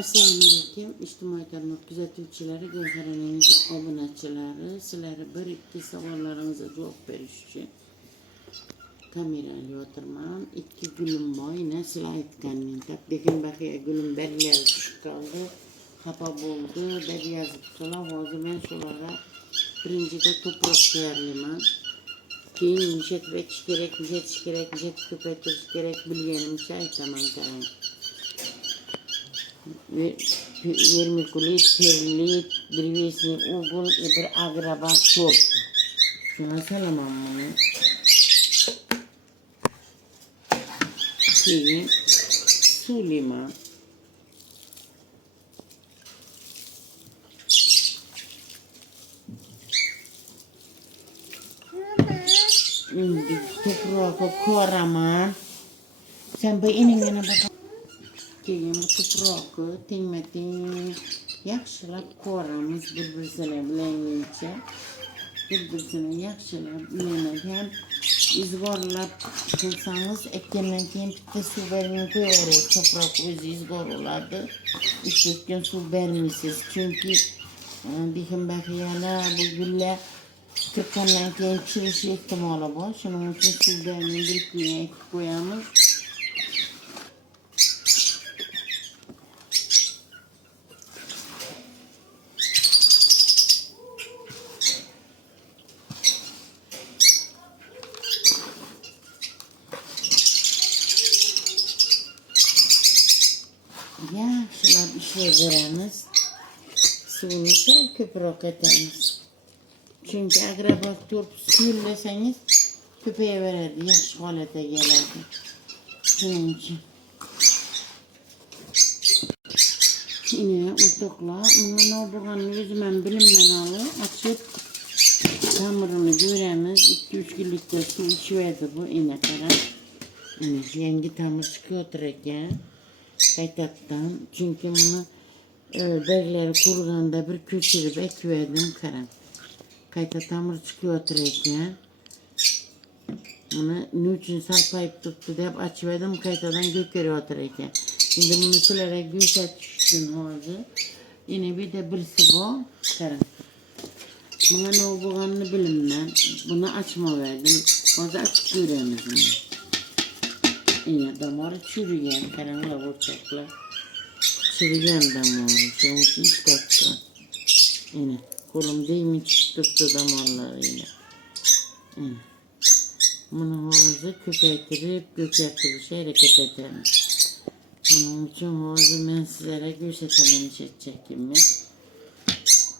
Assalomu alaykum. İjtimoiy tarmoq kuzatuvchilari, Gavharaning obunachilari, sizlarga bir ikki savollaringizga javob berish uchun kamerali o'tirman. İkki gulim bor, yine sizlar aytganingdek, lekin baqiya gulim berlari tushib qoldi, xafa bo'ldi deb yozibdilar. Hozir men shularga birinchida ko'proq tayyorlayman. Keyin nishatib aytish kerak, nishatish kerak, nishatib ko'paytirish kerak bilganimcha aytaman. Qarang. Vermikulit, perlit, drevesniy uгол и bir agrabat to'p. Shuni salaman buni. Keyin suvlayman. Endi to'proqqa ko'raman. Sen bu eningga bak. Keyin bu tuproqni tengma-teng yaxshilab ko'ramiz bir-birsini bilanguncha. Bir-birsini yaxshilab ulanib ham izg'orlab qilsangiz, ekkandan keyin bitta suv bermay qo'yaverasiz. Tuproq o'zi izg'or bo'ladi. 3-4 kun suv bermaysiz. Chunki degan baqiyalar bu gullar kirgandan keyin chirish ehtimoli bor. Shuning uchun suv bermay bir kun ekib qo'yamiz. Yaxshilab ishlayveramiz. Suvni sal ko'proq etamiz. Chunki agrabat to'p suyulasangiz ko'payaveradi, yaxshi holatga keladi. Shuning uchun. Yine o'rtoqlar, nima bo'lganini o'zim ham bilmayman, ochib tamirini ko'ramiz. 2-3 kunlikka suv ichadi bu ina qarab. Yangi tamir chiqib ekan. Qaytadan, çünkü bunu bergleri kuruganda bir köçürüp ekverdim qarang. Qayta tamir çıkıyor ekan. Bunu ne için sarpayıp tuttu deb açıverdim, qaytadan gökeriyor ekan. Şimdi bunu sizlarga ko'rsatish uchun hozir yine bir de birisi bor, qarang. Buna ne bo'lganini bilmayman. Bunu açmaverdim. Hozir açib ko'ramiz buni. Yine damarı çürüyen, karanglar ortaklar. Çürüyen damarı, şunun için çıkarttı. Yine kolum değmi çıktı damarları yine. Bunu hızlı köpektirip gökertiriş hareket edelim. Bunun için hızlı ben sizlere göstermem çekimi.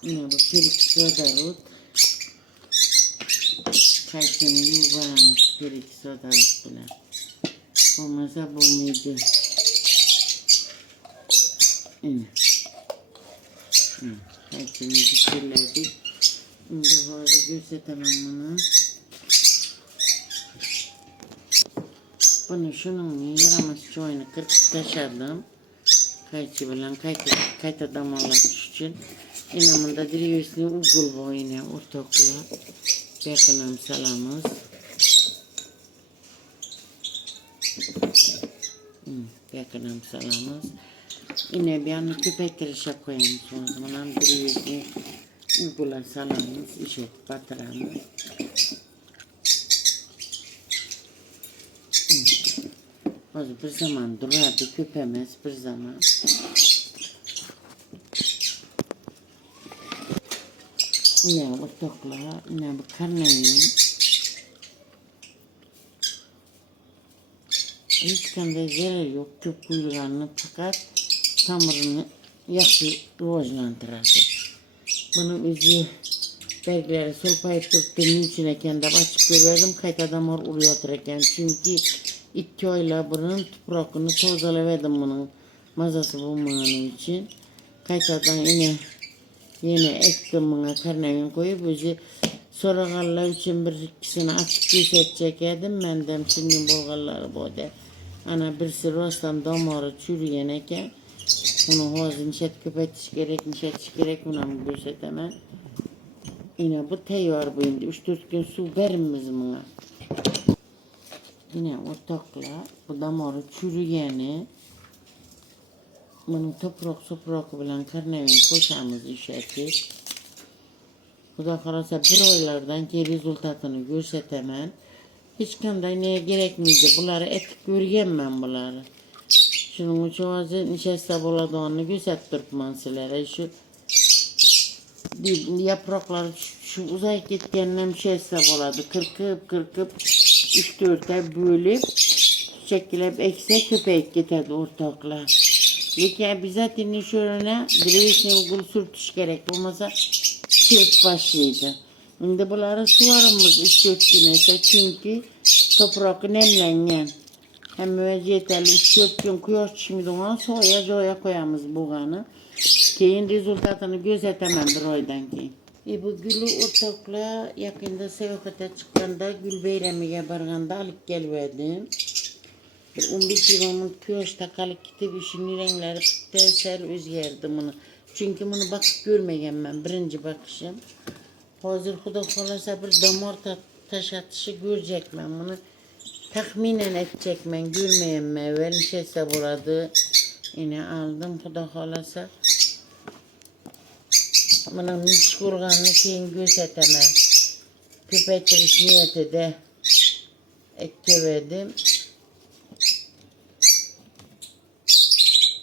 Yine bu pirik sodarut. Kaçını yuvarlamış pirik sodarut bile. Olmasa bu muydu? Hepsini bitirledik. Şimdi fazla gösteremem bunu. Bunu şunun yaramaz çoğunu kırıp taşadım. Kayçı bilen kayta damarlatış için. İnamında drevesniy uгол var yine ortaklar. Yakınım salamız. Yakınım salamız. Yine bir anı köpektirişe koyalım. O zaman drevesniy uгола salamız. İşte batıramız. O bir zaman durardı köpemez bir zaman. Yine ortaklar. Yine bu karneyi. Hiç kanda zarar yok, köp kuyruğunu fakat tamırını yaxşı rivojlandıradi. Bunu özü belgleri solpayıp tuttuğum için ekende açıp görüyorum, qaytadan mor uluyor ekan. Çünkü 2 oyla bunun tuproqını tozalaverdim bunun mazası bulmanın için. Qaytadan yine ektim buna karnevin koyup özü so'rag'anlar uchun bir ikkisini açıp ko'rsatjak edim. Mendem sizning bo'lganlari bor deb. Ana birisi rostdan damori churigan ekan. Buni hozir nishat ko'paytirish kerak, buni ham ko'rsataman. Yine bu tayyor bu endi 3-4 kun suv beramiz buna. Yine o'rtoqlar, bu damori churigani Bunun toprak bilen karnevin koşamız işletip. Bu da kalasa bir oylardan ki rezultatını görsetemen. Hiç kanday neye gerekmiydi. Bunları etik görgen ben bunları. Şunun için azı nişasta buladığını gösterttirpman sizlere. Şu yaprakları şu uzay gitkenlem nişasta buladı. Kırkıp 3-4'e bölüp şekilep ekse köpek giderdi ortaklar. Lekin bizatinden şöyle direğine uygul sürtüş gerek olmasa çırp başlaydı. Şimdi bunları suvarımız 3-4 gün ise çünkü toprak nemlengen. Hem yeterli 3-4 gün kuyaş şimdi ona soya koyamız buğanı. Keyin rezultatını gözetemem bir oydan keyin. Bu gülü ortakla yakında seyahate çıkkanda gül beyremiye barganda alıp gelverdim. 15 yılımın kuyaşta kalıp gidip işin renkleri püttesel özgerdi bunu. Çünkü bunu bakıp görmegen ben birinci bakışım. Hazır Xudo kalasa bir damar taş atışı görecek ben bunu. Tahminen edecek ben görmeyen ben. Evvel nişese buladı. Yine aldım Xudo kalasa. Bunun hiç kurganını keyin gözetemem. Köpektiriş niyeti de ekkeverdim.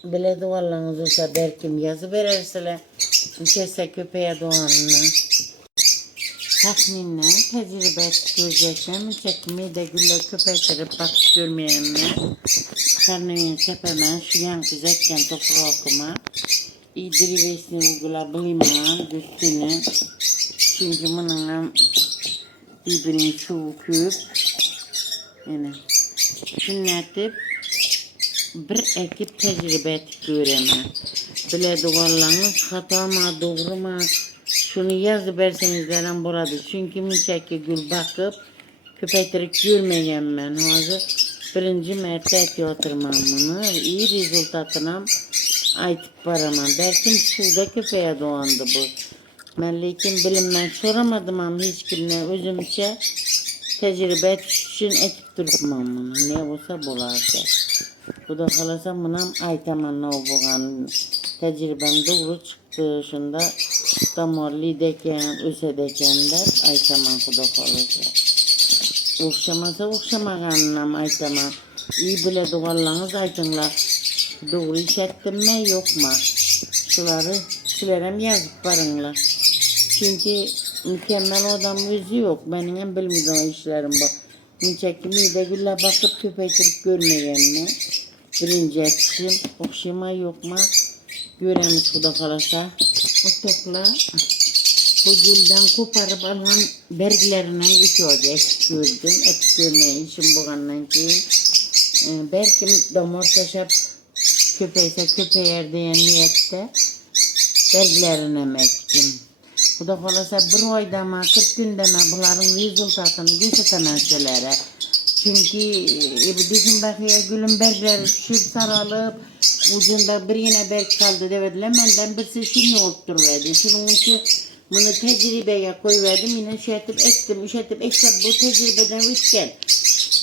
Bile duvarlarınız olsa belki yazı verirseler. Nişese köpeğe doğanını. Tahminle tecrübe görecektim. Çekimi de gülle köpekleri bakıp görmeyenle. Karnımın sepemen şu yan kızakken toprağı okuma. İdirivesini uygulabilmeyen güçlüğünü. Çünkü bununla birbirini soğukuyup yani şunu etip bir ekip tecrübe etip göremem. Bile duvarlarınız hata mı doğru mu? Şunu yazıp verseniz veren burada. Çünkü müçeki gül bakıp köpekleri görmeyen ben. Hazır birinci mertebe oturmam bunu. İyi rezultatına aytıp varamam. Belki suda köpeğe doğandı bu. Ben lekin bilimden soramadım ama hiçbirine özümçe tecrübe için ekip durmam bunu. Ne olsa bulardı. Bu da kalasa buna aytaman ne olduğunu tecrübem doğru çıktı. Şunda damarlı deken, ösedekenler aytaman Xudo kalasa. Okşamasa okşamağanlam aytaman. İyi bile duvarlarınız aytınlar. Doğru işettim mi yok mu? Şuları silerem yazıp varınlar. Çünkü mükemmel adam özü yok. Benim en bilmediğim işlerim bu. Müçekimi de gülle bakıp köpektirip görmeyen mi? Birinci etişim okşama yok mu? Göremiz Xudo kalasa. O topla bu gülden koparıp alan berglerinden içecek gördüm. Et görmeye işim buğandan keyin. Belki damar taşıp köpeğe diyen niyette berglerine ektim. Bu da kalasa bir ayda mı 40 günde mi bunların rezultatını gösteremezlere. Çünkü bizim bakıya gülün bergleri düşüp saralıp ucunda bir yine berg kaldı demediler. Benden birisi şimdi oturtturverdi. Şunun için bunu tecrübeye koyverdim. Yine işetip ektim. Bu tecrübeden bitken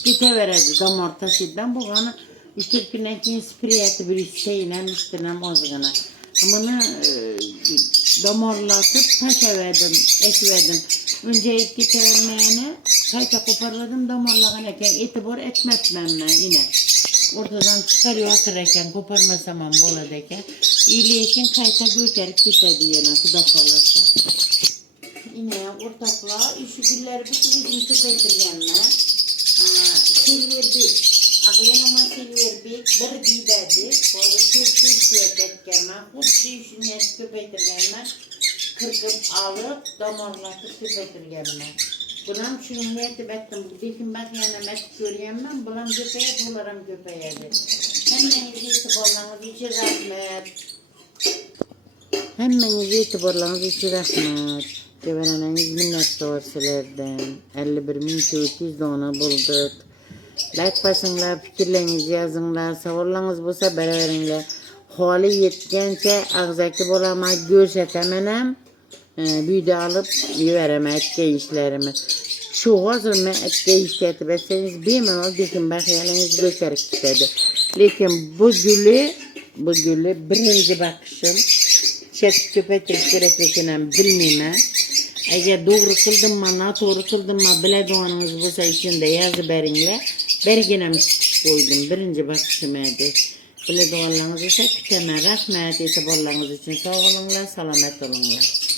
giteverdi damar taşıdan. Bu bana 3-4 günden keyin spriyeti bir şeyle üstüne bozgana. Bunu damarlatıp taşıverdim, ekverdim. Önce et gitevermeyene kayta koparladım damarlarken itibar etmem ben yine. Ortadan çıkarıyor atırken koparmasamam boladayken. İyileyken kayta götürüp gitti diyene Xudo kalasa. Yine ortakla işi gülleri bütün bizim köpektirgenler. Silver bir. Ağlayanıma silver bir biberdi. Orada sürtüp etkenler. Huddi işini et köpektirgenler. Kırkıp alıp damarlatıp köpektirgenler. Bunam şunu niyetip ettim. Dikim bak yanım et görüyemem. Bulam köpeğe dolarım köpeğeydi. Hemmenizi itibarlarınız için rahmet. Hemmenizi itibarlarınız için rahmet. Gevereneniz minnettar sizlerden. 51.400 dona bulduk. Like basınlar, fikirlerinizi yazınlar. Savollarınız bolsa beraberinler. Hali yetkençe ağzaki bolama görsetemenem. Video alıp verem gençlerime. Şu hazır mı gençlerimi etseniz bir ol dikin bakiyaliniz gösterip istedi. Lekin bu gülü bu gülü birinci bakışım. Çekip köpettirip gereklikini bilmeyme. Eğer doğru kıldım mı, doğru kıldım mı, bilediğiniz olsa içinde yazı berinle. Berginem koydum, birinci bakışım edi. Bilediğiniz ise küteme rahmet, etibarlarınız için sağ olunlar, selamet olunlar.